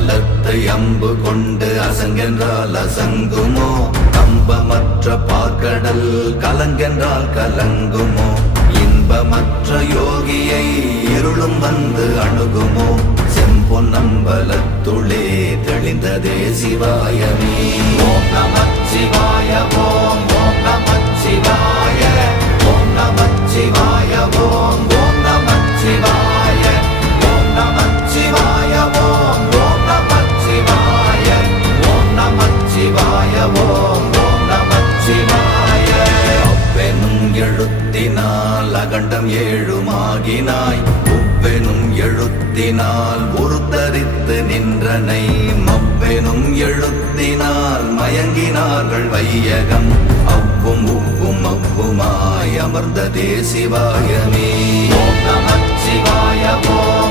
பலத்தை அம்பு கொண்டு அசங்கென்றால் அசங்குமோ கம்பமற்ற பார்க்கடல் கலங்கென்றால் கலங்குமோ இன்பமற்ற யோகியை இருளும் வந்து அணுகுமோ செம்பொன்னம்பலத்துளே தெளிந்ததே சிவாயமே ஓம் நமச்சிவாய ஓம் ஓம் நமச்சிவாய ஓம் நமச்சிவாய ஓம் ஓம் நமச்சிவாய ஓம் நமச்சிவாய ஓம் ஓம் நமச்சிவாய ஓம் நமச்சிவாய ஓம் ஓம் நமச்சிவாய அவ்வெனும் எழுத்தினால் அகண்டம் ஏழுமாகினாய் உவ்வெனும் எழுத்தினால் உருத்தரித்து நின்றனை மவ்வெனும் எழுத்தினால் மயங்கினார்கள் வையகம் அவ்வும் உவ்வும் அவ்வுமாய் அமர்ந்ததே சிவாயமே ஓம் நமச்சிவாய ஓம்